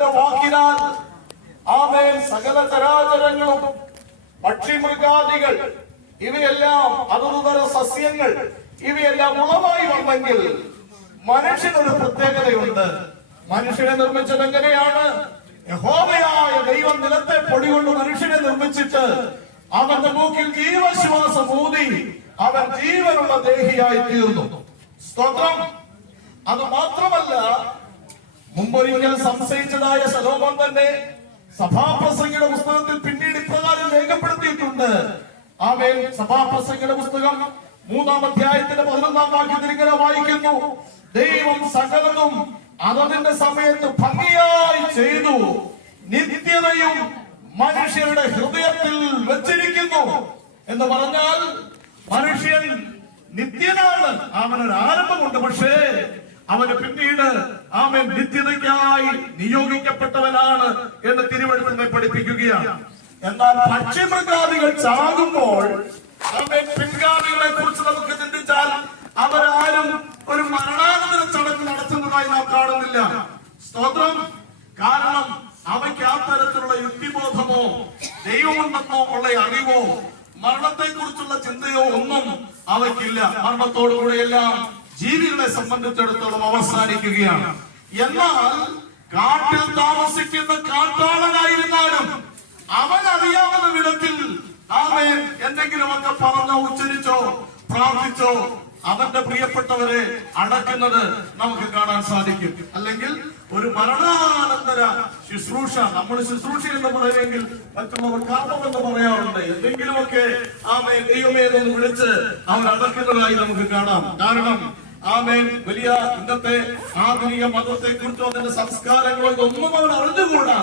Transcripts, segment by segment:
ദൈവത്തിന്റെ വാക്കിനാൽ ആമേൻ സകല ചരാചരങ്ങളും പക്ഷിമൃഗാദികൾ ഇവയെല്ലാം അതതുതര സസ്യങ്ങൾ ഇവയെല്ലാം ഉളവായി വന്നെങ്കിൽ മനുഷ്യനൊരു പ്രത്യേകതയുണ്ട്. മനുഷ്യനെ നിർമ്മിച്ചത് എങ്ങനെയാണ്? യഹോവയായ ദൈവം നിലത്തെ പൊടി കൊണ്ട് മനുഷ്യനെ നിർമ്മിച്ചിട്ട് അവന്റെ മൂക്കിൽ ജീവശ്വാസം ഊതി അവൻ ജീവനുള്ള ദേഹിയായി തീർന്നു. സ്തോത്രം. അത് മാത്രമല്ല, മുമ്പൊരിക്കൽ സംശയിച്ചതായ ശലോമോൻ തന്നെ സഭാപ്രസംഗിയുടെ പുസ്തകത്തിൽ പിന്നീട് ഇപ്രകാരം രേഖപ്പെടുത്തിയിട്ടുണ്ട്. ആമേൻ. സഭാപ്രസംഗിയുടെ പുസ്തകം 3-ാം അധ്യായത്തിന്റെ 11-ാം വാക്യത്തിൽ ഇങ്ങനെ വായിക്കുന്നു: ദൈവം സകലതും അതതിന്റെ സമയത്ത് ഭംഗിയായി ചെയ്തു, നിത്യതയും മനുഷ്യരുടെ ഹൃദയത്തിൽ വെച്ചിരിക്കുന്നു. എന്ന് പറഞ്ഞാൽ മനുഷ്യൻ നിത്യനാണ്. അവനൊരു ആരംഭമുണ്ട്, പക്ഷേ അവന് പിന്നീട് അവൻ നിത്യതയ്ക്കായി നിയോഗിക്കപ്പെട്ടവനാണ് എന്ന് തിരുവെഴുത്തിനെ പഠിപ്പിക്കുകയാണ്. എന്നാൽ പക്ഷിമൃഗാദികൾ ചാകുമ്പോൾ അവൻ പിൻഗാമികളെ കുറിച്ച് നമുക്ക് ചിന്തിച്ചാൽ അവരാരും ഒരു മരണാനന്തര ചടങ്ങ് നടത്തുന്നതായി നാം കാണുന്നില്ല. സ്തോത്രം. കാരണം അവയ്ക്ക് ആ തരത്തിലുള്ള യുക്തിബോധമോ ദൈവമുണ്ടെന്നോ ഉള്ള അറിവോ മരണത്തെ കുറിച്ചുള്ള ചിന്തയോ ഒന്നും അവയ്ക്കില്ല. മരണത്തോടുകൂടെയെല്ലാം ജീവികളെ സംബന്ധിച്ചിടത്തോളം അവസാനിക്കുകയാണ്. എന്നാൽ കാട്ടിൽ താമസിക്കുന്ന കാട്ടാളനായിരുന്നാലും അവൻ അറിയാവുന്ന വിധത്തിൽ അവൻ എന്തെങ്കിലുമൊക്കെ പറഞ്ഞോ ഉച്ചരിച്ചോ പ്രാർത്ഥിച്ചോ അവന്റെ പ്രിയപ്പെട്ടവരെ അടക്കുന്നത് നമുക്ക് കാണാൻ സാധിക്കും. അല്ലെങ്കിൽ ഒരു മരണാനന്തര ശുശ്രൂഷ, നമ്മൾ ശുശ്രൂഷ എന്ന് പറയുമെങ്കിൽ മറ്റുള്ളവർ കർമ്മം എന്ന് പറയാറുണ്ട്. എന്തെങ്കിലുമൊക്കെ ആമേൻ ദൈവമേ എന്ന് വിളിച്ച് അവർ അടക്കുന്നതായി നമുക്ക് കാണാം. കാരണം ആമേൻ വലിയ ഇന്നത്തെ ആധുനിക മതത്തെ കുറിച്ചോ അതിന്റെ സംസ്കാരങ്ങളോ ഇതൊന്നും അവൻ അറിഞ്ഞുകൂടാ.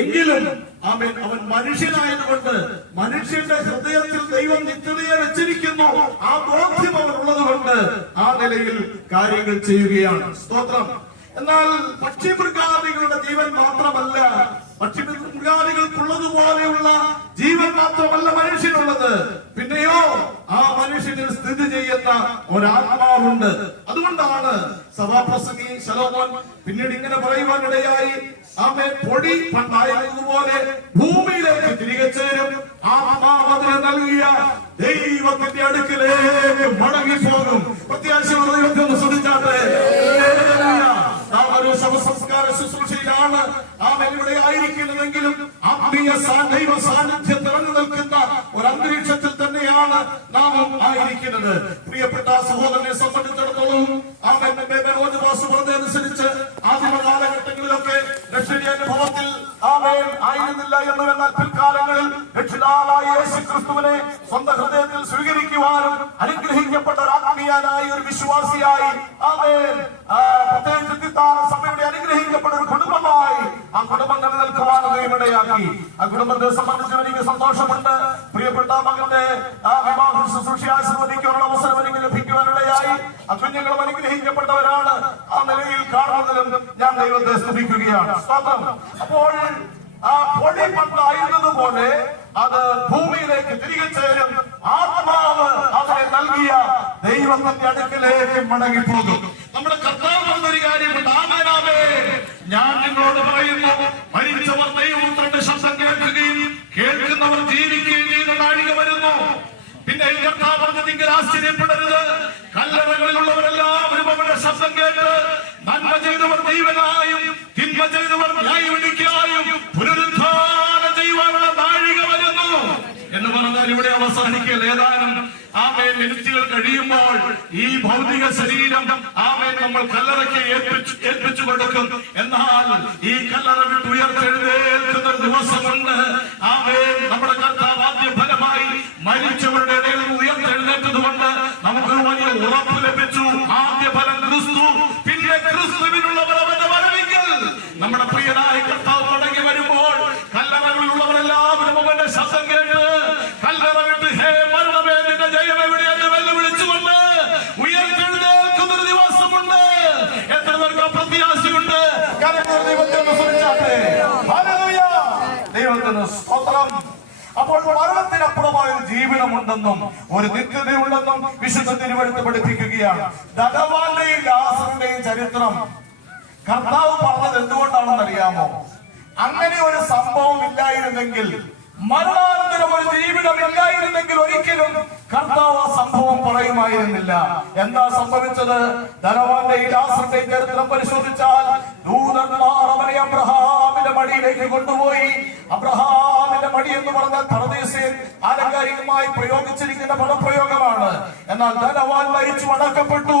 എങ്കിലും ആമേൻ അവൻ മനുഷ്യനായതുകൊണ്ട് മനുഷ്യന്റെ ഹൃദയത്തിൽ ദൈവം നിത്യതയെ വെച്ചിരിക്കുന്നു. ആ ബോധ്യം അവനുള്ളത് കൊണ്ട് ആ നിലയിൽ കാര്യങ്ങൾ ചെയ്യുകയാണ്. സ്തോത്രം. എന്നാൽ പക്ഷിമൃഗാദികളുടെ ജീവൻ മാത്രമല്ല, പക്ഷിമൃഗാദികൾക്കുള്ളതുപോലെയുള്ള ജീവൻ മാത്രമല്ല മനുഷ്യനുള്ളത്. പിന്നെയോ ആ മനുഷ്യനിൽ സ്ഥിതി ചെയ്യുന്ന ഒരാത്മാവുണ്ട്. അതുകൊണ്ടാണ് സഭാപ്രസംഗി ശലോമോൻ പിന്നീട് ഇങ്ങനെ പറയുവാനിടയായി: ആമേൻ, പൊടി പണ്ടായിരുന്നതുപോലെ ഭൂമിയിലേക്ക് തിരികെ ചേരും, ആത്മാവ് അതിനെ നൽകിയ ദൈവത്തിന്റെ അടുക്കിലേക്ക് മടങ്ങിപ്പോകും. പ്രത്യാശയുള്ള ദൈവത്തെ ഒന്ന് ശ്രദ്ധിച്ചാട്ടെ. നാം ഒരു ശവസംസ്കാര ശുശ്രൂഷയിലാണ് ആമേൻ ഇവിടെ ആയിരിക്കുന്നതെങ്കിലും ആത്മീയ ദൈവ സാന്നിധ്യം നിറഞ്ഞു നിൽക്കുന്ന ഒരു അന്തരീക്ഷത്തിൽ തന്നെയാണ് നാം ആയിരിക്കുന്നത്. പ്രിയപ്പെട്ട സഹോദരനെ സംബന്ധിച്ചിടത്തോളം ആമേൻ പറഞ്ഞതനുസരിച്ച് ആദിമ കാലഘട്ടങ്ങളിലൊക്കെ രക്ഷണീയാനുഭവത്തിൽ ആമേൻ ആയിരുന്നില്ല എന്നുവെന്നാൽ പിൽക്കാലങ്ങളിൽ രക്ഷിതാവായ യേശുക്രിസ്തുവിനെ സ്വന്തം ഹൃദയത്തിൽ സ്വീകരിക്കുവാനും അനുഗ്രഹിക്കപ്പെട്ട ഒരു ആത്മീയനായ ഒരു വിശ്വാസിയായി ആമേൻ പ്രത്യേകിച്ച് സഭയുടെ അനുഗ്രഹിക്കപ്പെട്ട ഒരു കുടുംബമായി ആ കുടുംബം നിലനിൽക്കുവാനും ഇടയാക്കി. ആ കുടുംബത്തെ സംബന്ധിച്ച് എനിക്ക് സന്തോഷമുണ്ട്. പ്രിയപ്പെട്ട മകന്റെ ആ വിവാഹ ശുശ്രൂഷ ആശീർവദിക്കാനുള്ള അവസരം എനിക്ക് ലഭിക്കുവാനിടയായി. ആ കുഞ്ഞുങ്ങളും അനുഗ്രഹിക്കപ്പെട്ടവരാണ്. ആ നിലയിൽ കാണുന്നതിലും ഞാൻ ദൈവത്തെ സ്തുതിക്കുകയാണ്. അപ്പോൾ ആ പൊടി പണ്ടായിരുന്നതുപോലെ അത് ഭൂമിയിലേക്ക് തിരികെ ചേരും. ആത്മാവ് അവരെ നൽകിയ ദൈവത്തിന്റെ അടുക്കിലേക്ക് മടങ്ങിപ്പോകും. നമ്മുടെ കർത്താവ് പറഞ്ഞൊരു കാര്യമുണ്ട്: ഞാൻ നിങ്ങളോട് പറയുന്നു, മരിച്ചവർ ദൈവപുത്രന്റെ ശബ്ദം കേൾക്കുകയും കേൾക്കുന്നവർ ജീവിക്കുകയും ചെയ്യുന്ന നാഴിക വരുന്നു. പിന്നെ കർത്താവ് പറഞ്ഞത് നിങ്ങൾ ആശ്ചര്യപ്പെടരുത്, കല്ലറകളിലുള്ളവരെല്ലാവരും അവരുടെ ശബ്ദം കേട്ട് നന്മ ചെയ്തവർ ദൈവനായും തിന്മ ചെയ്തവർ ന്യായവിധിക്കായും പുനരുദ്ധാനം ചെയ്യുവാനുള്ള നാഴിക വരുന്നു എന്ന് പറഞ്ഞാൽ ഇവിടെ അവസാനിക്കൽ ഏതാനും ആമേൻ മിനിറ്റുകൾ കഴിയുമ്പോൾ ഈ ഭൗതിക ശരീരം ആമേൻ നമ്മൾ കല്ലറയ്ക്ക് ഏൽപ്പിച്ചു കൊടുക്കും. എന്നാൽ ഈ കല്ലറ വിട്ട് ഉയർത്തെഴുന്നേൽക്കുന്ന ഒരു ദിവസമുണ്ട്. ആമേൻ നമ്മുടെ കർത്താവ് ആദ്യ ഫലമായി മരിച്ചവരുടെ ഇടയിൽ നിന്ന് ഉയർത്തെഴുന്നേറ്റത് കൊണ്ട് നമുക്കൊരു വലിയ ഉറപ്പ് ലഭിച്ചു. ആദ്യ ഫലം ക്രിസ്തു, പിന്നെ ക്രിസ്തുവിനുള്ളവർ അവന്റെ വരവിങ്കൽ. നമ്മുടെ പ്രിയനായ കർത്താവ് മടങ്ങി വരുമ്പോൾ കല്ലറകളിലുള്ളവരെല്ലാവരും അവന്റെ ശബ്ദം കേട്ട് കല്ലറ വിട്ട് ഹേ മരണമേ നിന്റെ ജയം എവിടെയെന്ന് വെല്ലുവിളിച്ചുകൊണ്ട് ഉയർത്തെഴുന്നേൽക്കുന്നൊരു ദിവസമുണ്ട്. എത്ര പേർക്ക് പ്രത്യാശയുണ്ട്? ദൈവത്തിന് സ്തോത്രം. അപ്പോൾ മരണത്തിനപ്പുറമായ ഒരു ജീവിതമുണ്ടെന്നും ഒരു നിത്യതയുണ്ടെന്നും വിശുദ്ധ തിരുവെഴുത്ത് പഠിപ്പിക്കുകയാണ്. ധനവാന്റെയും ലാസറിന്റെയും ചരിത്രം കർത്താവ് പറഞ്ഞത് എന്തുകൊണ്ടാണെന്ന് അറിയാമോ? അങ്ങനെ ഒരു സംഭവം ഇല്ലായിരുന്നെങ്കിൽ, മരണാനന്തരം ഒരു ജീവിതം ഇല്ലായിരുന്നെങ്കിൽ ഒരിക്കലും കർത്താവ് ആ സംഭവം പറയുമായിരുന്നില്ല. എന്താ സംഭവിച്ചത്? ധനവാന്റെ ലാസറിന്റെ ചരിത്രം പരിശോധിച്ചാൽ ദൂതന്മാർ അവനെ അബ്രഹാമിന്റെ മടിയിലേക്ക് കൊണ്ടുപോയി. അബ്രഹാമിന്റെ മടി എന്ന് പറഞ്ഞാൽ പരദേശയിൽ ആലങ്കാരികമായി പ്രയോഗിച്ചിരിക്കുന്ന പദപ്രയോഗമാണ്. എന്നാൽ ധനവാൻ മരിച്ചു അടക്കപ്പെട്ടു,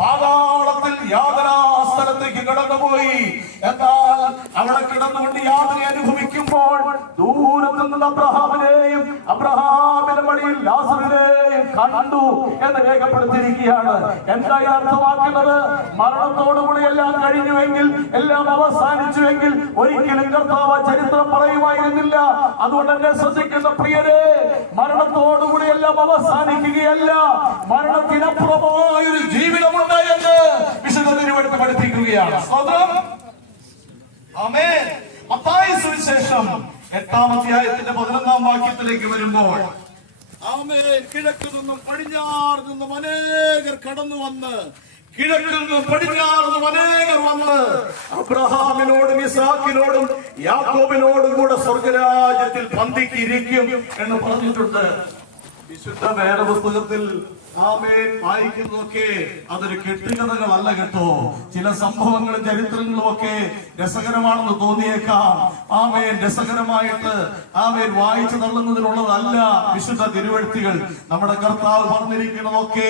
പാതാളത്തിൽ യാതനാ സ്ഥലത്തേക്ക് കടന്നുപോയി. എന്നാൽ അവിടെ കിടന്നുകൊണ്ട് യാതന അനുഭവിക്കുമ്പോൾ ദൂരത്തു നിന്ന് അബ്രഹാമിനെയും അബ്രഹാമിന്റെ മടിയിൽ ലാസറിനെയും കണ്ടു എന്ന് രേഖപ്പെടുത്തിയിരിക്കുകയാണ്. എന്തായി അർത്ഥമാക്കുന്നത്? മരണത്തോടുകൂടി എല്ലാം കഴിഞ്ഞുവെങ്കിൽ, എല്ലാം അവസാനിച്ചുവെങ്കിൽ ഒരിക്കലും കർത്താവ് ചരിത്രം പറയുമായിരുന്നില്ല. അതുകൊണ്ട് എന്നെ ശ്രദ്ധിക്കുന്ന പ്രിയരെ, മരണത്തോടുകൂടി എല്ലാം അവസാനിക്കുകയല്ല, മരണത്തിനപ്പുറമായൊരു ജീവിതമുണ്ട് എന്ന് വിശുദ്ധ തിരുവെടുത്ത് പഠിപ്പിക്കുകയാണ്. ആമേൻ. മത്തായി സുവിശേഷം 8-ാം അധ്യായത്തിന്റെ 11-ാം വാക്യത്തിലേക്ക് വരുമ്പോൾ, ആമേൻ, കിഴക്ക് നിന്നും പടിഞ്ഞാറ് നിന്നും അനേകർ കടന്നു വന്ന്, കിഴക്കിൽ നിന്നും പടിഞ്ഞാറ് നിന്നും അനേകർ വന്ന് അബ്രഹാമിനോടും ഇസാക്കിനോടും യാക്കോബിനോടും കൂടെ സ്വർഗരാജ്യത്തിൽ പന്തിക്കിരിക്കും എന്ന് പറഞ്ഞിട്ടുണ്ട്. വിശുദ്ധ വേദപുസ്തകത്തിൽ ആമേൻ വായിക്കുന്നതൊക്കെ അതൊരു കെട്ടുകഥകളല്ല കേട്ടോ. ചില സംഭവങ്ങളും ചരിത്രങ്ങളും ഒക്കെ രസകരമാണെന്ന് തോന്നിയേക്കാം. ആമേൻ, രസകരമായിട്ട് ആമേൻ വായിച്ചു തള്ളുന്നതിനുള്ളതല്ല വിശുദ്ധ തിരുവെഴുത്തുകൾ. നമ്മുടെ കർത്താവ് പറഞ്ഞിരിക്കുന്നതൊക്കെ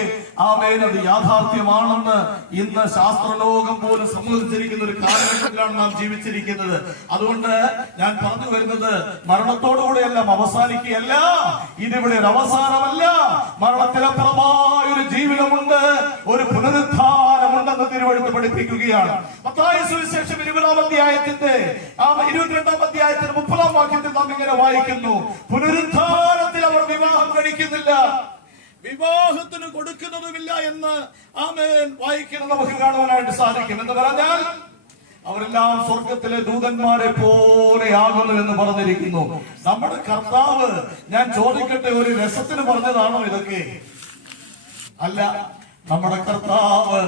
ആമേൻ അത് യാഥാർത്ഥ്യമാണെന്ന് ഇന്ന് ശാസ്ത്രലോകം പോലും സമ്മതിച്ചിരിക്കുന്ന ഒരു കാലഘട്ടത്തിലാണ് നാം ജീവിച്ചിരിക്കുന്നത്. അതുകൊണ്ട് ഞാൻ പറഞ്ഞു വരുന്നത്, മരണത്തോടുകൂടെയെല്ലാം അവസാനിക്കുകയല്ല, ഇതിവിടെ ഒരു അവസാനമല്ല. മരണത്തിനപ്പുറമായ ഒരു ജീവിതമുണ്ട്, ഒരു പുനരുത്ഥാനമുണ്ടെന്ന് തിരുവെഴുത്ത് പഠിപ്പിക്കുകയാണ്. മത്തായി സുവിശേഷം 20-ാം അധ്യായത്തിന്റെ 22-ാം അധ്യായത്തിന്റെ 30-ാം വാക്യത്തിൽ നാം ഇങ്ങനെ വായിക്കുന്നു, പുനരുത്ഥാനത്തിൽ അവർ വിവാഹം കഴിക്കുന്നില്ല, വിവാഹത്തിന് കൊടുക്കുന്നതുമില്ല എന്ന് ആമേൻ വായിക്കുന്നത് നമുക്ക് കാണുവാനായിട്ട് സാധിക്കും. എന്ന് പറഞ്ഞാൽ അവരെല്ലാം സ്വർഗത്തിലെ ദൂതന്മാരെ പോലെയാകുന്നു എന്ന് പറഞ്ഞിരിക്കുന്നു. നമ്മുടെ കർത്താവ്, ഞാൻ ചോദിക്കട്ടെ, ഒരു രസത്തിന് പറഞ്ഞതാണോ ഇതൊക്കെ? അല്ല. നമ്മുടെ കർത്താവ്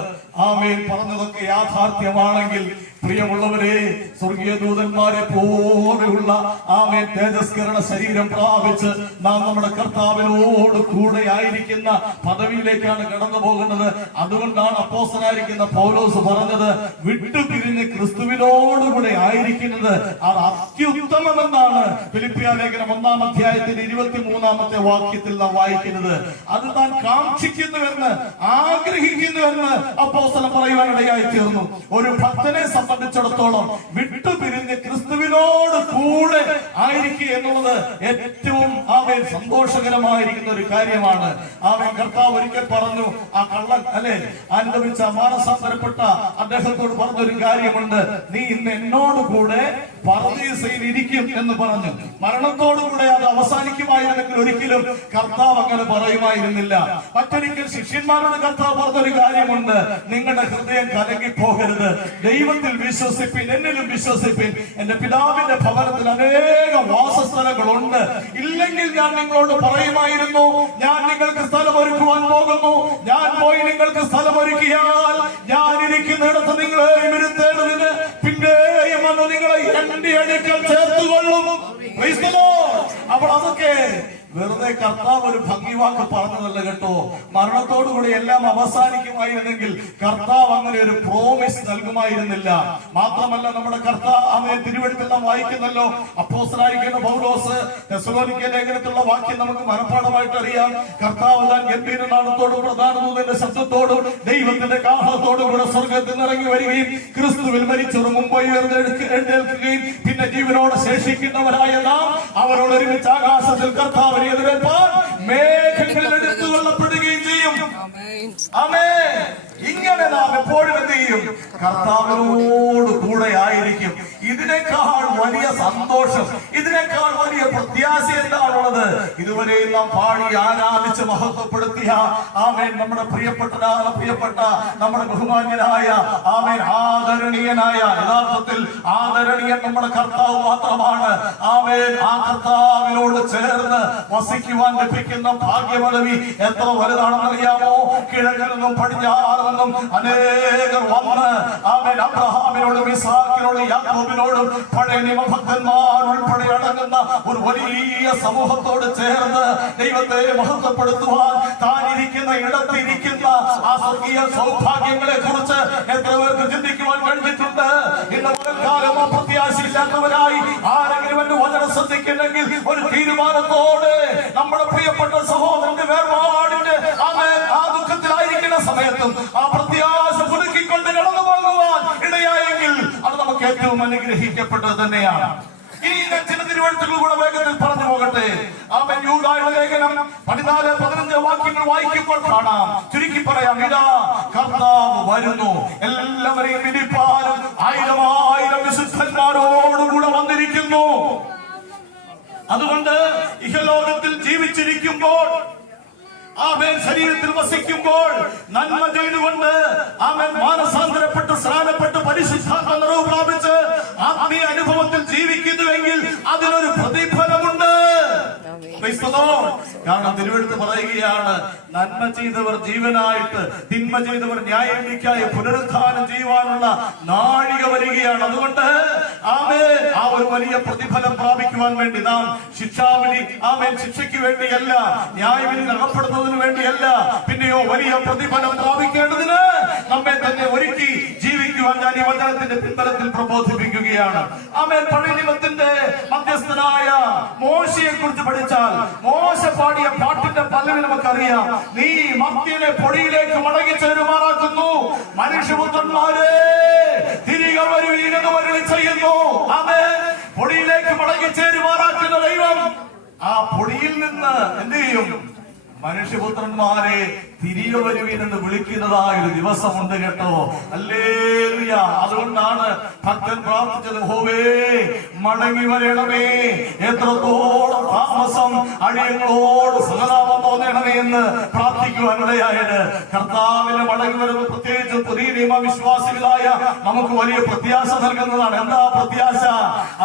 ആമേൻ പറഞ്ഞതൊക്കെ യാഥാർത്ഥ്യമാണെങ്കിൽ, പ്രിയമുള്ളവരെ, സ്വർഗീയ ദൂതന്മാരെ പോലെയുള്ള ആമേൻ തേജസ്കരണ ശരീരം പ്രാപിച്ച് നാം നമ്മുടെ കർത്താവിനോട് കൂടെ ആയിരിക്കുന്ന പദവിയിലേക്കാണ് കടന്നു പോകുന്നത്. അതുകൊണ്ടാണ് അപ്പോസ്തലനായിരിക്കുന്ന പൗലോസ് പറഞ്ഞത്, വിട്ടുപിരിഞ്ഞ് ക്രിസ്തുവിനോടുകൂടെ ആയിരിക്കുന്നത് അത് അത്യുത്തമമെന്നാണ് ഫിലിപ്പിയ ലേഖനം 1-ാം അധ്യായത്തിന്റെ 23-ാമത്തെ വാക്യത്തിൽ നാം വായിക്കുന്നത്. അത് താൻ കാക്ഷിക്കുന്നുവെന്ന്, ആഗ്രഹിക്കുന്നുവെന്ന് അപ്പോസ്തലൻ പറയുവാനിടയായി തീർന്നു. ഒരു ഭക്തനെ സംബന്ധിച്ചിടത്തോളം വിട്ടുപിരിഞ്ഞ് ക്രിസ്തുവിനോട് കൂടെ ആയിരിക്കുക എന്നുള്ളത് ഏറ്റവും ആമേൻ സന്തോഷകരമായിരിക്കുന്ന ഒരു കാര്യമാണ്. ആമേൻ. കർത്താവ് ഒരിക്കൽ പറഞ്ഞു, ആ കള്ളൻ അല്ലെ അനുഭവിച്ച മാനസാന്തരപ്പെട്ട അദ്ദേഹത്തോട് പറഞ്ഞൊരു കാര്യമുണ്ട്, നീ ഇന്ന് എന്നോട് കൂടെ പർദീസയിൽ ഇരിക്കും എന്ന് പറഞ്ഞു. മരണത്തോടുകൂടെ അത് അവസാനിക്കുമായിരുന്നെങ്കിൽ ഒരിക്കലും കർത്താവ് അങ്ങനെ പറയുമായിരുന്നില്ല. മറ്റൊരിക്കൽ ശിഷ്യന്മാരോട് കർത്താവ് പറഞ്ഞൊരു കാര്യമുണ്ട്, നിങ്ങളുടെ ഹൃദയം കലങ്ങിപ്പോകരുത്, ദൈവത്തിൽ വിശ്വസിപ്പിൻ, എന്നിലും വിശ്വസിപ്പിൻ. എന്റെ പിതാവിന്റെ ഭവനത്തിൽ അനേകം വാസസ്ഥലങ്ങളുണ്ട്, ഇല്ലെങ്കിൽ ഞാൻ നിങ്ങളോട് പറയുമായിരുന്നു, ഞാൻ നിങ്ങൾക്ക് സ്ഥലം ഒരുക്കുവാൻ പോകുന്നു. ഞാൻ പോയി നിങ്ങൾക്ക് സ്ഥലം ഒരുക്കിയാൽ ഞാൻ ഇരിക്കുന്നിടത്ത് നിങ്ങളെയും ഇരുത്തേണ്ടതിന് പിന്നെയും വന്ന് നിങ്ങളെ എന്റെ അടുക്കൽ ചേർത്തുകൊള്ളും. അപ്പോൾ അതൊക്കെ വെറുതെ കർത്താവ് ഒരു ഭംഗിവാക്ക് പറഞ്ഞതല്ല കേട്ടോ. മരണത്തോടുകൂടി എല്ലാം അവസാനിക്കുമായിരുന്നെങ്കിൽ കർത്താവ് അങ്ങനെ ഒരു പ്രോമിസ് നൽകുമായിരുന്നില്ല. മാത്രമല്ല, നമ്മുടെ കർത്താവ് തിരുവെഴുത്തിൽ നാം വായിക്കുന്നല്ലോ, അപ്പോസ്തലനായിരിക്കുന്ന പൗലോസ് തെസ്സലോനിക്ക ലേഖനത്തിലുള്ള വാക്യം നമുക്ക് മനഃപ്പാഠമായിട്ട് അറിയാം. കർത്താവ് താൻ ഗംഭീര നാദത്തോടും പ്രധാന ദൂതന്റെ ശബ്ദത്തോടും ദൈവത്തിന്റെ കാഹളത്തോടും കൂടെ സ്വർഗ്ഗത്തിൽ നിറങ്ങി വരികയും ക്രിസ്തുവിൽ മരിച്ചവർ മുമ്പ് എഴുന്നേൽക്കുകയും പിന്നെ ജീവനോടെ ശേഷിക്കുന്നവരായ നാം അവരോട് ഒരുമിച്ച് ആകാശത്തിൽ കർത്താവ് മേഘങ്ങളിൽ എടുത്തുകൊള്ളപ്പെടുകയും ചെയ്യും. ആമേൻ. ഇങ്ങനെ നാം എപ്പോഴും എന്ത് ചെയ്യും? കർത്താവിനോട് കൂടെ ആയിരിക്കും. ഇതിനേക്കാൾ വലിയ സന്തോഷം, ഇതിനേക്കാൾ വലിയ പ്രത്യാശ എന്താണുള്ളത്? ഇതുവരെ നാം പാടി ആരാധിച്ച് മഹത്വപ്പെടുത്തിയ ആമേൻ നമ്മുടെ പ്രിയപ്പെട്ട നമ്മുടെ ബഹുമാന്യനായ ആമേൻ ആദരണീയനായ, യഥാർത്ഥത്തിൽ ആദരണീയൻ നമ്മുടെ കർത്താവ് മാത്രമാണ്. ആമേൻ. ആമേൻ ആ കർത്താവിനോട് ചേർന്ന് വസിക്കുവാൻ ലഭിക്കുന്ന ഭാഗ്യമലവി എത്ര വലുതാണെന്നറിയാമോ? കിഴക്കിൽ നിന്നും പടിഞ്ഞാറ് നിന്നും അനേകർ വന്ന് ആമേൻ അബ്രഹാമിനോടും ഇസ്ഹാക്കിനോടും യാക്കോബിനോടും പഴയ നിയമഭക്തന്മാർ ഉൾപ്പെടെ അടങ്ങുന്ന ഒരു വലിയ സമൂഹത്തോട് ചേർന്ന് ദൈവത്തെ മഹത്വപ്പെടുത്തുവാൻ താൻ ഇരിക്കുന്ന ഇടത്തിരിക്കുന്ന ആ സ്വർഗീയ സൗഭാഗ്യങ്ങളെ കുറിച്ച് എത്ര പേർക്ക് ചിന്തിക്കുവാൻ കഴിഞ്ഞിട്ടുണ്ട്? ഇന്ന് മുതൽക്കാലം പ്രത്യാശയില്ലാത്തവരായി ആരെങ്കിലും എന്റെ വചനം ശ്രദ്ധിക്കുന്നെങ്കിൽ ഒരു തീരുമാനത്തോടെ നമ്മുടെ പ്രിയപ്പെട്ട സഹോദരന്റെ വേർപാടിന്റെ ആ ദുഃഖത്തിലായിരിക്കുന്ന സമയത്തും ആ പ്രത്യാശ പുതുക്കിക്കൊണ്ട് കടന്നു പോകുവാൻ ഇടയായെങ്കിൽ അത് നമുക്ക് ഏറ്റവും അനുഗ്രഹിക്കപ്പെട്ടത് തന്നെയാണ്. ഇനി ചില തിരുവഴുത്തുകൾ കൂടെ വേഗത്തിൽ പറഞ്ഞു പോകട്ടെ. ആമേൻ. യൂദായുടെ ലേഖനം 14-15 വാക്യങ്ങൾ വായിക്കുമ്പോൾ കാണാം. ചുരുക്കി പറയാം, ഇതാ കർത്താവ് വരുന്നു, എല്ലാവരെയും വിധിപ്പാനും 1000 വിശുദ്ധന്മാരോടുകൂടെ വന്നിരിക്കുന്നു. അതുകൊണ്ട് ഇഹലോകത്തിൽ ജീവിച്ചിരിക്കുമ്പോൾ ആമേൻ ശരീരത്തിൽ വസിക്കുമ്പോൾ നന്മ ചെയ്തുകൊണ്ട് ആമേൻ മാനസാന്തരപ്പെട്ട് സ്നാനപ്പെട്ട് പരിശുദ്ധാത്മ നിറവ് പ്രാപിച്ച് ആത്മീയ അനുഭവത്തിൽ ജീവിക്കുന്നുവെങ്കിൽ അതിനൊരു പ്രതിഫലമുണ്ട്. കാരണം തിരുവെഴുത്ത് പറയുകയാണ്, നന്മ ചെയ്തവർ ജീവനായിട്ട് തിന്മ ചെയ്തവർ ന്യായവിധിക്കായി പുനരുദ്ധാനം ചെയ്യുവാനുള്ള നാഴിക വരികയാണ്. അതുകൊണ്ട് ആമേൻ ആ ഒരു വലിയ പ്രതിഫലം പ്രാപിക്കുവാൻ വേണ്ടി നാം ശിക്ഷാവിധി ആമേൻ ശിക്ഷയ്ക്ക് വേണ്ടിയല്ല, ന്യായവിധി അകപ്പെടുന്നതിന് വേണ്ടിയല്ല, പിന്നെയോ വലിയ പ്രതിഫലം പ്രാപിക്കേണ്ടതിന് നമ്മെ തന്നെ ഒരുക്കി ജീവിക്കുവാൻ ഞാൻ ഈ വചനത്തിന്റെ പിൻബലത്തിൽ പ്രബോധിപ്പിക്കുകയാണ്. ആമേൻ. പഴയ നിയമത്തിന്റെ മധ്യസ്ഥനായ മോശയെ കുറിച്ച് പഠിച്ചാൽ മോശ പാടിയ പാട്ടിന്റെ പല്ലവി നമുക്കറിയാം. നീ മർത്യനെ പൊടിയിലേക്ക് മടങ്ങി ചേരുമാറാക്കുന്നു, മനുഷ്യപുത്രന്മാരെ തിരികെ വരുവീനെന്ന് വരളി ചെയ്യുന്നു. ആമേൻ. പൊടിയിലേക്ക് മടങ്ങി ചേരുമാറാക്കുന്ന ദൈവം ആ പൊടിയിൽ നിന്ന് എന്ത് ചെയ്യും? മനുഷ്യപുത്രന്മാരെ തിരികെ വരുവീനെന്ന് വിളിക്കുന്നതായ ഒരു ദിവസമുണ്ട് കേട്ടോ. ഹല്ലേലൂയ. അതുകൊണ്ടാണ് ഭക്തൻ പ്രാർത്ഥിച്ചത്, യഹോവേ മടങ്ങി വരണമേ, എത്രത്തോളം താമസം അടിയങ്ങളോട് സഹതാപം തോന്നണമേ എന്ന് പ്രാർത്ഥിക്കുവാനിടയായത്. കർത്താവിന്റെ മടങ്ങി വരുമ്പോൾ പ്രത്യേകിച്ച് പുതിയ നിയമ വിശ്വാസികളായ നമുക്ക് വലിയ പ്രത്യാശ നൽകുന്നതാണ്. എന്താ പ്രത്യാശ?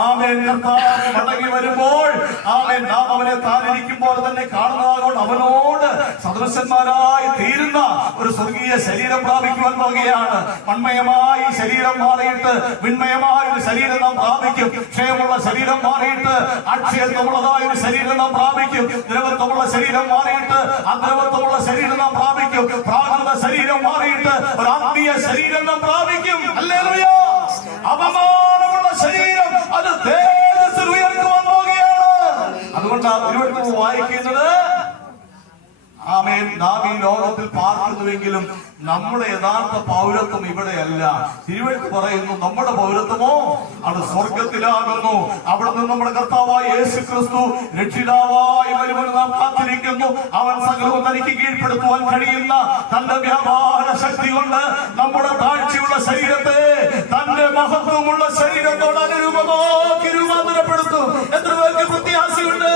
ആമേൻ. കർത്താവ് മടങ്ങി വരുമ്പോൾ ആമേൻ നാം അവനെ താനിരിക്കുമ്പോൾ തന്നെ കാണുന്നതാകൊണ്ട് അവനോട് സദൃശന്മാരായി തീരുന്ന ഒരു സ്വർഗീയ ശരീരം പ്രാപിക്കുവാൻ പോകുകയാണ്. മൺമയമായി ശരീരം മാറിയിട്ട് വിൺമയമായ ഒരു ശരീരം നാം പ്രാപിക്കും. ക്ഷയമുള്ള ശരീരം മാറിയിട്ട് അക്ഷയത്വമുള്ളതായ ഒരു ശരീരം നാം പ്രാപിക്കും. ദ്രവത്വമുള്ള ശരീരം മാറിയിട്ട് അദ്രവത്വമുള്ള ശരീരം നാം പ്രാപിക്കും. പ്രാകൃത ശരീരം മാറിയിട്ട് ഒരു ആത്മീയ ശരീരം നാം പ്രാപിക്കും. ഹല്ലേലൂയ. അപമാനമുള്ള ശരീരം അത് തേജസ്സിൽ ഉയർത്തുവാൻ പോകുകയാണ്. അതുകൊണ്ടാണ് ഒരുവൻ വായിക്കുന്നത്, ആമേൻ, നാം ഈ ലോകത്തിൽ പാർക്കുന്നുവെങ്കിലും നമ്മുടെ യഥാർത്ഥ പൗരത്വം ഇവിടെയല്ല. തിരുവെഴുത്ത് പറയുന്നു, നമ്മുടെ പൗരത്വമോ അത് സ്വർഗത്തിലാകുന്നു. അവിടെ നിന്ന് നമ്മുടെ കർത്താവായ യേശു ക്രിസ്തു രക്ഷിതാവായി വരുമെന്ന് നാം കാത്തിരിക്കുന്നു. അവൻ സകലവും തനിക്ക് കീഴ്പ്പെടുത്തുവാൻ കഴിയുന്ന തന്റെ വ്യാപാര ശക്തി കൊണ്ട് നമ്മുടെ താഴ്ചയുള്ള ശരീരത്തെ തന്റെ മഹത്വമുള്ള ശരീരത്തോട് അനുരൂപമാക്കി രൂപാന്തരപ്പെടുത്തും. എത്ര പേർക്ക് പ്രത്യാശയുണ്ട്?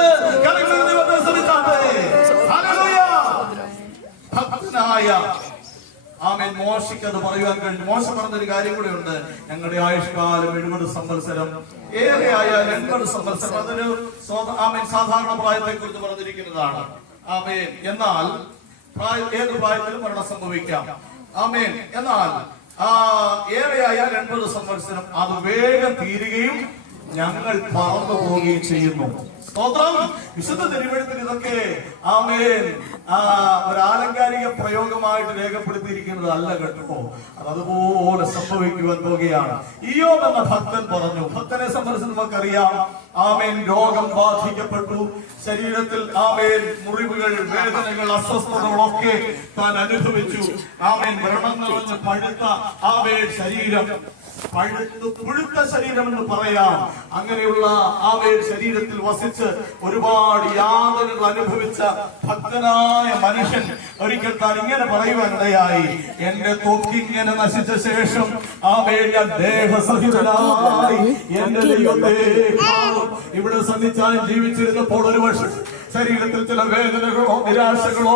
ഭക്തനായ ആമേൻ മോശയ്ക്ക് അത് പറയുവാൻ കഴിഞ്ഞു. മോശ പറഞ്ഞൊരു കാര്യം കൂടെ ഉണ്ട്, ഞങ്ങളുടെ ആയുഷ്കാലം 70 സംവത്സരം, ഏറെ ആയാൽ 80 സംവത്സരം. അതൊരു ആമേൻ സാധാരണ പ്രായത്തെ കുറിച്ച് പറഞ്ഞിരിക്കുന്നതാണ്. ആമേൻ. എന്നാൽ ഏത് പ്രായത്തിലും മരണം സംഭവിക്കാം. ആമേൻ. എന്നാൽ ഏറെ ആയാൽ 80 സംവത്സരം അത് വേഗം തീരുകയും ഞങ്ങൾ പറന്നു പോവുകയും ചെയ്യുന്നു. സ്തോത്രം. വിശുദ്ധ തിരുവെഴുത്തിൽ ഇതൊക്കെ ആമേൻ ഒരു ആലങ്കാരിക പ്രയോഗമായിട്ട് രേഖപ്പെടുത്തിയിരിക്കുന്നത് അല്ല കേട്ടോ. അതുപോലെ സംഭവിക്കുവാൻ പോകുകയാണ്. ഇയ്യോബ് എന്ന ഭക്തൻ പറഞ്ഞു, ഭക്തനെ സംബന്ധിച്ച് നമുക്കറിയാം, ആമേൻ രോഗം ബാധിക്കപ്പെട്ടു, ശരീരത്തിൽ ആമേൻ മുറിവുകൾ, വേദനകൾ, അസ്വസ്ഥതകളൊക്കെ താൻ അനുഭവിച്ചു. ആമേൻ വ്രണം നിറഞ്ഞ് പഴുത്ത ആമേൻ ശരീരം, പുഴുത്ത ശരീരം എന്ന് പറയാം. അങ്ങനെയുള്ള ആമേൻ ശരീരത്തിൽ വസിച്ച് ഒരുപാട് യാതനകൾ അനുഭവിച്ച ഭക്തനായ മനുഷ്യൻ ഒരിക്കൽ താൻ ഇങ്ങനെ പറയുവാനിടയായി, എന്റെ തൊക്കിങ്ങനെ നശിച്ച ശേഷം ആമേൻ ഞാൻ ദേഹസഹിതനായി എന്റെ ദൈവത്തെ കാണും. ഇവിടെ സന്നിധാനം ജീവിച്ചിരുന്നപ്പോൾ ഒരു വർഷം ശരീരത്തിൽ ചില വേദനകളോ നിരാശകളോ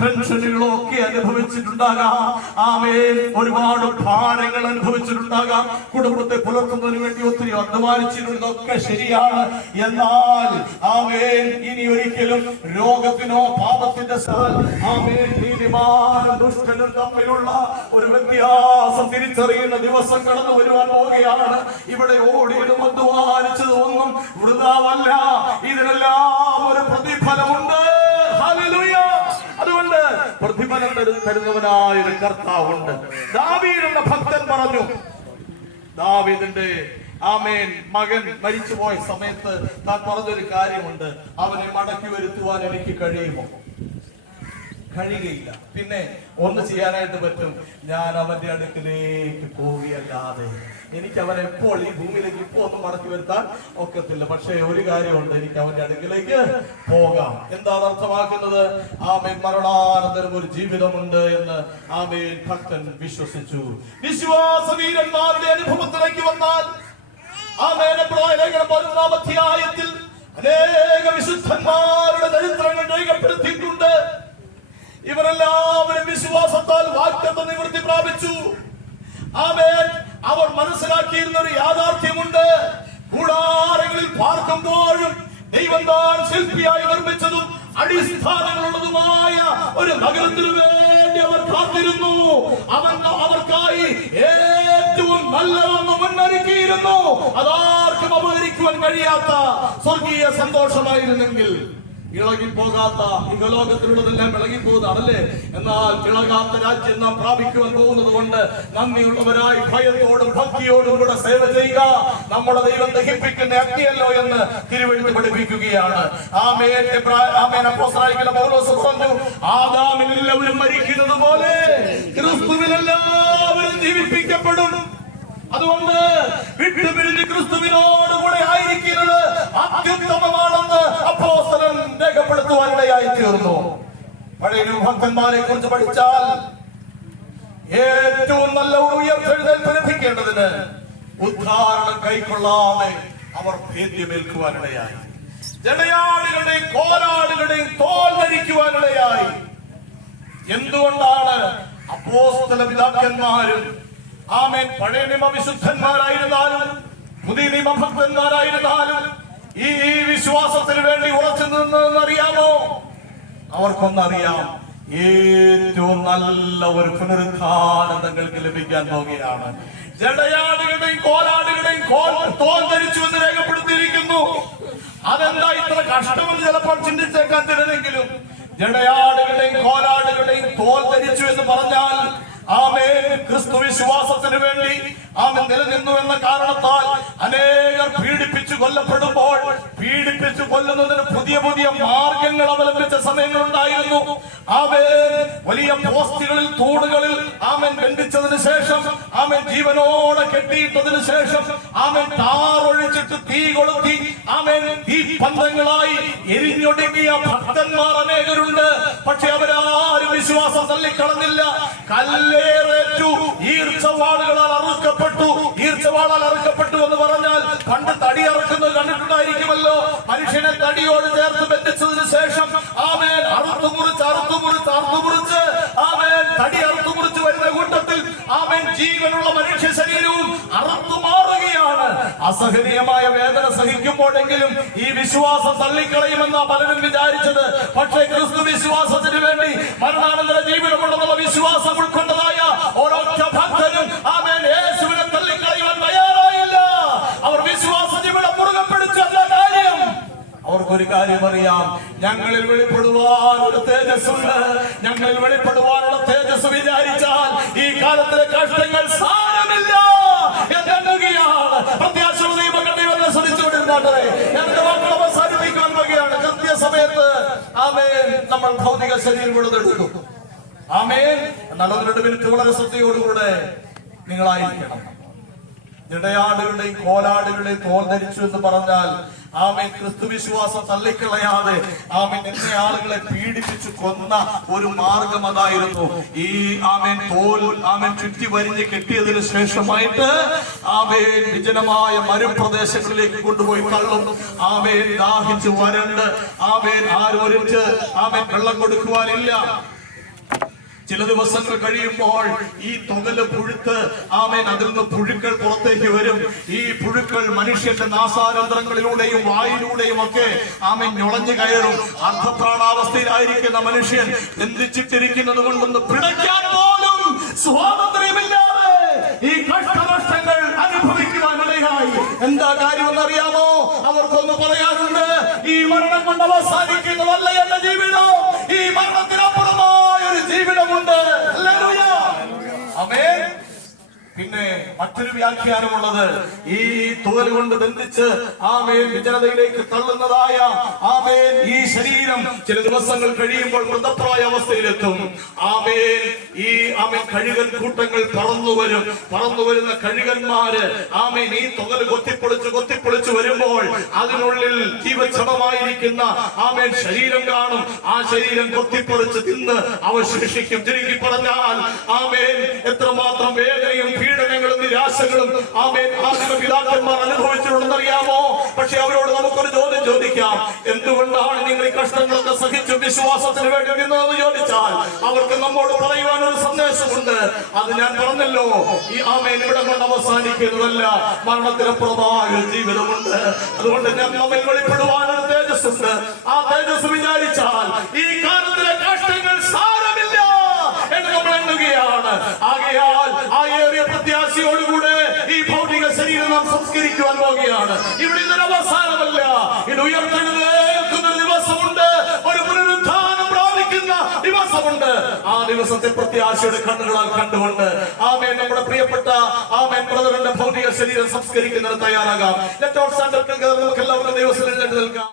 ടെൻഷനുകളോ ഒക്കെ അനുഭവിച്ചിട്ടുണ്ടാകാം. ഒരുപാട് ഭാരങ്ങൾ അനുഭവിച്ചിട്ടുണ്ടാകാം. കുടുംബത്തെ പുലർത്തുന്നതിന് വേണ്ടി ഒത്തിരി അധ്വാനിച്ചിട്ടുള്ളതൊക്കെ ശരിയാണ്. എന്നാൽ ഇനി ഒരിക്കലും രോഗത്തിനോ പാപത്തിന്റെ നീതിമാനും ദുഷ്ടനും തമ്മിലുള്ള ഒരു വ്യത്യാസം തിരിച്ചറിയുന്ന ദിവസം കടന്നു വരുവാൻ പോവുകയാണ്. ഇവിടെ ഓടിയതും അധ്വാനിച്ചതും ഒന്നും വൃഥാവല്ല. ഇതിനെല്ലാം ഒരു പ്രതിഫലമുണ്ട്. ഹല്ലേലൂയ. അതുകൊണ്ട് പ്രതിഫലം തരുന്നവനായ ഒരു കർത്താവുണ്ട്. ദാവീദ് എന്ന ഭക്തൻ പറഞ്ഞു, ദാവീദിന്റെ മകൻ മരിച്ചുപോയ സമയത്ത് താൻ പറഞ്ഞൊരു കാര്യമുണ്ട്, അവനെ മടക്കി വരുത്തുവാൻ എനിക്ക് കഴിയുമോ? കഴിയുകയില്ല. പിന്നെ ഒന്ന് ചെയ്യാനായിട്ട് പറ്റും, ഞാൻ അവന്റെ അടുക്കിലേക്ക് പോവുകയല്ലാതെ എനിക്ക് അവനെ എപ്പോൾ ഈ ഭൂമിയിലേക്ക് ഇപ്പോൾ ഒന്നും മടക്കി വരുത്താൻ ഒക്കത്തില്ല. പക്ഷേ ഒരു കാര്യമുണ്ട്, എനിക്ക് അവന്റെ അടുക്കിലേക്ക് പോകാം. എന്താണ് അർത്ഥമാക്കുന്നത്? മരണാനന്തരം ഒരു ജീവിതമുണ്ട് എന്ന് ഭക്തൻ വിശ്വസിച്ചു. വിശ്വാസവീരന്മാരുടെ അനുഭവത്തിലേക്ക് വന്നാൽ അധ്യായത്തിൽ അനേക വിശുദ്ധന്മാരുടെ ചരിത്രങ്ങൾ രേഖപ്പെടുത്തിയിട്ടുണ്ട്. ഇവരെല്ലാവരും വിശ്വാസത്താൽ വാഗ്ദത്തം നിവൃത്തി പ്രാപിച്ചു. അവർ മനസ്സിലാക്കിയിരുന്ന ഒരു യാഥാർത്ഥ്യമുണ്ട്, കൂടാരങ്ങളിൽ പാർക്കുമ്പോഴും ദൈവം താൻ ശില്പിയായി നിർമ്മിച്ചതും അടിസ്ഥാനങ്ങളുള്ളതുമായ ഒരു നഗരത്തിനു വേണ്ടി അവർ കാത്തിരുന്നു. അവർക്കായി ഏറ്റവും നല്ലതൊന്ന് മുന്നൊരുക്കിയിരുന്നു. അതാർക്കും അപഹരിക്കുവാൻ കഴിയാത്ത സ്വർഗീയ സന്തോഷമായിരുന്നെങ്കിൽ ഇളകിപ്പോകാത്ത ഇഹലോകത്തിലുള്ളതെല്ലാം ഇളകിപ്പോകുന്നതാണല്ലേ. എന്നാൽ ഇളകാത്ത രാജ്യം നാം പ്രാപിക്കുവാൻ പോകുന്നത് കൊണ്ട് നന്ദിയുള്ളവരായി ഭയത്തോടും ഭക്തിയോടും കൂടെ സേവ ചെയ്യുക. നമ്മുടെ ദൈവം ദഹിപ്പിക്കുന്ന അഗ്നിയല്ലോ എന്ന് തിരുവെഴുത്ത് പഠിപ്പിക്കുകയാണ്. പൗലോസ് പറഞ്ഞു, ആദാമിൽ എല്ലാവരും മരിക്കുന്നത് പോലെ ക്രിസ്തുവിലെല്ലാവരും ജീവിപ്പിക്കപ്പെടും. അതുകൊണ്ട് വിട്ടുപിരിഞ്ഞ് ക്രിസ്തുവിനോട് കൂടെ ആയിരിക്കുന്നത് അത്യുത്തമമാണെന്ന് അപ്പോസ്തലൻ രേഖപ്പെടുത്തുവാനിടയായി തീർന്നു. പഴയ ഭക്തന്മാരെ കുറിച്ച് പഠിച്ചാൽ ഏറ്റവും നല്ല ഉയർത്തെഴുന്നേൽപ്പ് ലഭിക്കേണ്ടതിന് ഉദ്ധാരണം കൈക്കൊള്ളാതെ അവർ ഭേദ്യമേൽക്കുവാനിടയായി. ജടയാടുകളുടെയും കോലാടുകളുടെയും തോൽ ധരിക്കുവാനിടയായി. എന്തുകൊണ്ടാണ്? അപ്പോസ്തല പിതാക്കന്മാരും പഴയ നിയമ വിശുദ്ധന്മാരായിരുന്നാലും പുതിയ നിയമ ഭക്തന്മാരായിരുന്നാലും ഈ വിശ്വാസത്തിന് വേണ്ടി ഉറച്ചു നിന്നറിയാമോ? അവർക്കൊന്നറിയാം, ഏറ്റവും നല്ല ഒരു പുനരുദ്ധാനം തങ്ങൾക്ക് ലഭിക്കാൻ പോകുകയാണ്. ജടയാടുകളുടെയും കോലാടുകളുടെയും തോൽ ധരിച്ചു എന്ന് രേഖപ്പെടുത്തിയിരിക്കുന്നു. അതെന്താ ഇത്ര കഷ്ടമെന്ന് ചിലപ്പോൾ ചിന്തിച്ചേക്കാൻ തരുന്നെങ്കിലും, ജടയാടുകളുടെയും കോലാടുകളുടെയും തോൽ ധരിച്ചു എന്ന് പറഞ്ഞാൽ ക്രിസ്തു വിശ്വാസത്തിന് വേണ്ടി നിലനിന്നു എന്ന കാരണത്താൽ അനേകർ പീഡിപ്പിച്ചു കൊല്ലപ്പെടുമ്പോൾ പീഡിപ്പിച്ചു കൊല്ലുന്നതിന് പുതിയ പുതിയ മാർഗങ്ങൾ അവലംബിച്ച സമയങ്ങളുണ്ടായിരുന്നു. വലിയ പോസ്റ്റുകളിൽ തൂണുകളിൽ ബന്ധിച്ചതിന് ശേഷം ജീവനോടെ കെട്ടിയിട്ടതിന് ശേഷം താറൊഴിച്ചിട്ട് തീ കൊളുത്തി തീ പന്തങ്ങളായി എരിഞ്ഞൊടുങ്ങിയ ഭക്തന്മാർ അനേകരുണ്ട്. പക്ഷെ അവരാരും വിശ്വാസം തള്ളിക്കളഞ്ഞില്ല. കല്ലേറേറ്റു, ഈർച്ചവാളുകളാൽ അറുക്കപ്പെട്ടു. ഈർച്ചവാളാൽ അറുക്കപ്പെട്ടു എന്ന് പറഞ്ഞാൽ പണ്ട് തടി അറുക്കുന്നത് കണ്ടിട്ടുണ്ടായിരിക്കുമല്ലോ. മനുഷ്യനെ തടിയോട് ചേർത്ത് ബന്ധിച്ചതിന് ശേഷം അറുത്തുമുറിച്ച് തടി അറുത്തുമുറിച്ച് വരുന്ന കൂട്ടത്തിൽ ജീവനുള്ള മനുഷ്യ ശരീരവും അറുത്തുമാറുകയാണ്. അസഹനീയമായ വേദന സഹിക്കുമ്പോഴെങ്കിലും ഈ വിശ്വാസം തള്ളിക്കളയുമെന്നാ പലരും വിചാരിച്ചത്. പക്ഷേ ക്രിസ്തു വിശ്വാസത്തിന് വേണ്ടി മരണാനന്തര ജീവിതമുണ്ടെന്നുള്ള വിശ്വാസം ഉൾക്കൊണ്ടതായ ഓരൊറ്റ ഭക്തനും യേശുവിനെ തള്ളിക്കളയുവാൻ തയ്യാറായില്ല. അവർ വിശ്വാസ ജീവിതം മുറുകെ പിടിച്ചല്ല കാര്യം. അവർക്കൊരു കാര്യം അറിയാം, ഞങ്ങളിൽ വെളിപ്പെടുവാനുള്ള തേജസ്സുണ്ട്. ഞങ്ങളിൽ വെളിപ്പെടുവാനുള്ള തേജസ് വിചാരിച്ചാൽ ഈ കാലത്തിലെ കഷ്ടങ്ങൾ സാരമില്ല എന്നെണ്ണുകയാണ്. പ്രത്യാശിച്ചുകൊണ്ടിരുന്നാട്ടെ എന്റെ മക്കൾ അവസാനിപ്പിക്കാൻ വകയാണ്. കൃത്യസമയത്ത് നമ്മൾ ഭൗതിക ശരീരം കൊടുത്തെടുക്കും. എന്നാൽ 1-2 മിനിറ്റ് വളരെ ശ്രദ്ധയോടുകൂടെ നിങ്ങളായിരിക്കണം. ജടയാടുകളുടെയും കോലാടുകളുടെയും തോൽ ധരിച്ചു എന്ന് പറഞ്ഞാൽ ആമേൻ ക്രിസ്തു വിശ്വാസം തള്ളിക്കളയാതെ ആമേൻ എന്നെ ആളുകളെ പീഡിപ്പിച്ചു കൊന്ന ഒരു മാർഗം അതായിരുന്നു. ഈ ആമേൻ തോൽ ആമേൻ ചുറ്റി വരിഞ്ഞ് കെട്ടിയതിനു ശേഷമായിട്ട് ആമേൻ വിജനമായ മരുപ്രദേശങ്ങളിലേക്ക് കൊണ്ടുപോയി തള്ളും. ആമേൻ ദാഹിച്ച് വരണ്ട് ആമേൻ ആരോരിച്ച് ആമേൻ വെള്ളം കൊടുക്കുവാനില്ല. ചില ദിവസങ്ങൾ കഴിയുമ്പോൾ ഈ തൊകല് പുഴുത്ത് ആമേൻ അതിൽ നിന്ന് പുഴുക്കൾ പുറത്തേക്ക് വരും. ഈ പുഴുക്കൾ മനുഷ്യന്റെ നാസാരന്ധ്രങ്ങളിലൂടെയും വായിലൂടെയും ഒക്കെ ആമേൻ ഞൊളഞ്ഞു കയറും. അർദ്ധപ്രാണാവസ്ഥയിലായിരിക്കുന്ന മനുഷ്യൻ ബന്ധിച്ചിട്ടിരിക്കുന്നത് കൊണ്ടൊന്ന് പിടയ്ക്കാൻ പോലും സ്വാതന്ത്ര്യമില്ലാതെ ഈ കഷ്ടനഷ്ടങ്ങൾ അനുഭവിക്കുവാനിടയായി. എന്താ കാര്യമെന്നറിയാമോ? അവർക്കൊന്ന് പറയാറുണ്ട്, ഈ മരണം കൊണ്ട് അവസാനിക്കുന്നതല്ല എന്റെ ജീവിതം, ഈ മരണത്തിനപ്പുറമായ ഒരു ജീവിതമുണ്ട്. ഹല്ലേലൂയ, ആമേൻ. പിന്നെ മറ്റൊരു വ്യാഖ്യാനമുള്ളത്, ഈ തോൽ കൊണ്ട് ബന്ധിച്ച് ആമേൻ വിജനതയിലേക്ക് തള്ളുന്നതായ ആമേൻ ഈ ശരീരം ചില ദിവസങ്ങൾ കഴിയുമ്പോൾ മൃതപ്രായ അവസ്ഥയിലെത്തും. ആമേൻ ഈ ആമേൻ കഴുകൻ കൂട്ടങ്ങൾ പറന്നു വരുന്ന കഴുകന്മാര് ആമേൻ ഈ തൊകൽ കൊത്തിപ്പൊളിച്ച് വരുമ്പോൾ അതിനുള്ളിൽ ജീവക്ഷമമായിരിക്കുന്ന ആമേൻ ശരീരം കാണും. ആ ശരീരം കൊത്തിപ്പൊളിച്ച് തിന്ന് അവശേഷിക്കും. ചുരുക്കി പറഞ്ഞാൽ ആമേൻ എത്രമാത്രം വേദനയും പീഡനങ്ങളും നിരാശകളും ആമേൻ ആദിമ പിതാക്കന്മാർ അനുഭവിച്ചിട്ടുണ്ടെന്നറിയാമോ? പക്ഷെ അവരോട് നമുക്കൊരു ചോദ്യം ചോദിക്കാം, എന്തുകൊണ്ടാണ് നിങ്ങൾ ഈ കഷ്ടങ്ങളൊക്കെ സഹിച്ചു വിശ്വാസത്തിന് വേണ്ടി നിന്നതെന്ന് ചോദിച്ചാൽ അവർക്ക് നമ്മോട് പറയുവാൻ ഒരു സന്ദേശമുണ്ട്. അത് ഞാൻ പറഞ്ഞല്ലോ, ഈ ആമേൻ ഇവിടെ കൊണ്ട് അവസാനിക്കുന്നതല്ല, മരണത്തിനപ്പുറമായ ഒരു ജീവിതമുണ്ട്. അതുകൊണ്ട് ഞാൻ നമ്മിൽ വെളിപ്പെടുവാൻ ഒരു തേജസ്സുണ്ട്. ആ തേജസ് വിചാരിച്ചാൽ ഈ കാലത്തിലെ കഷ്ടങ്ങൾ സാരമില്ല എന്ന് നമ്മൾ എണ്ണുകയാണ്. ആകയാൽ ആ ഏറിയ പ്രത്യാശയോടുകൂടെ ഈ ഭൗതിക ശരീരം നാം സംസ്കരിക്കുവാൻ പോകുകയാണ്. ഇവിടെ ഇതൊരു അവസാനമല്ല, ഇത് ഉയർത്തെഴുന്നേൽക്കുന്ന ഒരു ദിവസമുണ്ട്, ഒരു പുനരുത്ഥാനം പ്രാപിക്കുന്ന ദിവസമുണ്ട്. ആ ദിവസത്തെ പ്രത്യാശയുടെ കണ്ണുകളാൽ കണ്ടുകൊണ്ട് ആമേൻ നമ്മുടെ പ്രിയപ്പെട്ട ആമേൻ ബ്രദറിന്റെ ഭൗതിക ശരീരം സംസ്കരിക്കുന്നതിന് തയ്യാറാകാം. നമുക്ക് എല്ലാവരും ദിവസം എഴുന്നേറ്റ് നിൽക്കാം.